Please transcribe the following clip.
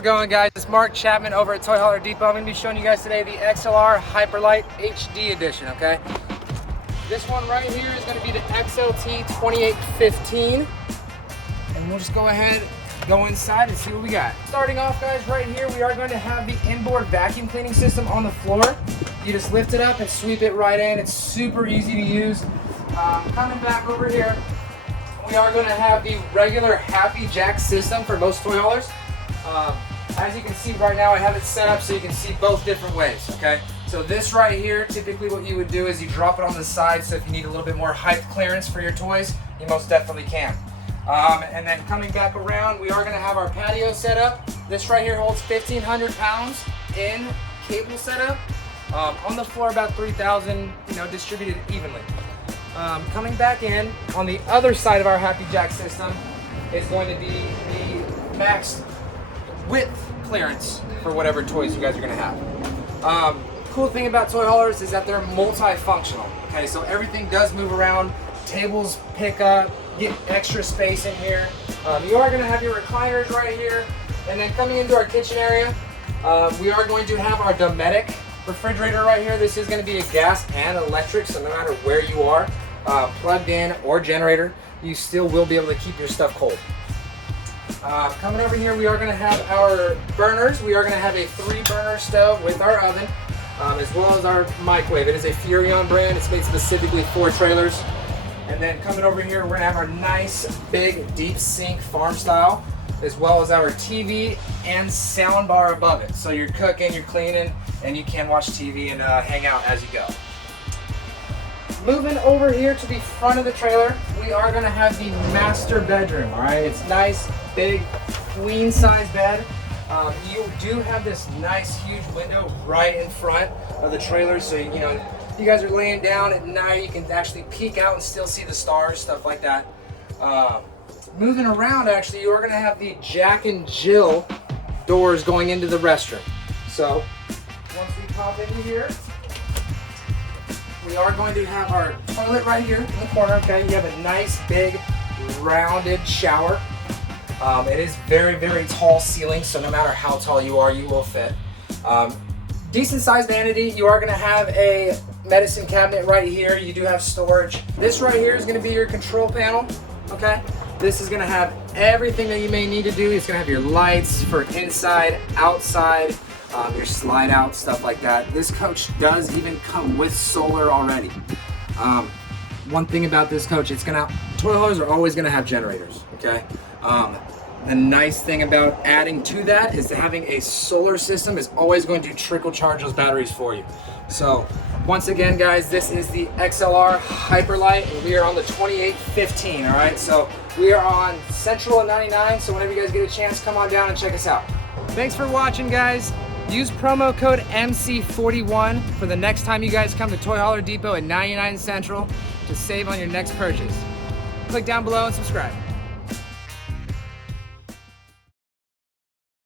How's it going, guys? It's Mark Chapman over at Toy Hauler Depot. I'm going to be showing you guys today the XLR Hyperlite HD edition, okay? This one right here is going to be the XLT2815. And we'll just go ahead, go inside and see what we got. Starting off, guys, right here, we are going to have the inboard vacuum cleaning system on the floor. You just lift it up and sweep it right in. It's super easy to use. Coming back over here, we are going to have the regular Happy Jack system for most toy haulers. As you can see right now, I have it set up so you can see both different ways, okay? So this right here, typically what you would do is you drop it on the side, so if you need a little bit more height clearance for your toys, you most definitely can. And then coming back around, we are going to have our patio set up. This right here holds 1,500 pounds in cable setup. On the floor, about 3,000, distributed evenly. Coming back in, on the other side of our Happy Jack system is going to be the max width clearance for whatever toys you guys are going to have. Cool thing about toy haulers is that they're multifunctional. Okay, so everything does move around. Tables pick up, get extra space in here. You are going to have your recliners right here. And then coming into our kitchen area, we are going to have our Dometic refrigerator right here. This is going to be a gas and electric, so no matter where you are, plugged in or generator, you still will be able to keep your stuff cold. Coming over here, we are going to have our burners. We are going to have a 3-burner stove with our oven, as well as our microwave. It is a Furrion brand. It's made specifically for trailers. And then coming over here, we're going to have our nice, big, deep sink farm style, as well as our TV and sound bar above it. So you're cooking, you're cleaning, and you can watch TV and hang out as you go. Moving over here to the front of the trailer, we are going to have the master bedroom, all right? It's nice, big, queen size bed. You do have this nice, huge window right in front of the trailer, so you guys are laying down at night, you can actually peek out and still see the stars, stuff like that. Moving around, actually, you are going to have the Jack and Jill doors going into the restroom. So, once we pop into here, we are going to have our toilet right here in the corner, okay? You have a nice, big, rounded shower. It is very, very tall ceiling, so no matter how tall you are, you will fit. Decent sized vanity. You are going to have a medicine cabinet right here. You do have storage. This right here is going to be your control panel, okay? This is going to have everything that you may need to do. It's going to have your lights for inside, outside, your slide out, stuff like that. This coach does even come with solar already. One thing about this coach, toy haulers are always going to have generators, okay? The nice thing about adding to that is that having a solar system is always going to trickle charge those batteries for you. So once again, guys, this is the XLR Hyperlite, and we are on the 2815, all right? So we are on Central and 99, so whenever you guys get a chance, come on down and check us out. Thanks for watching, guys. Use promo code MC41 for the next time you guys come to Toy Hauler Depot at 99 Central to save on your next purchase. Click down below and subscribe.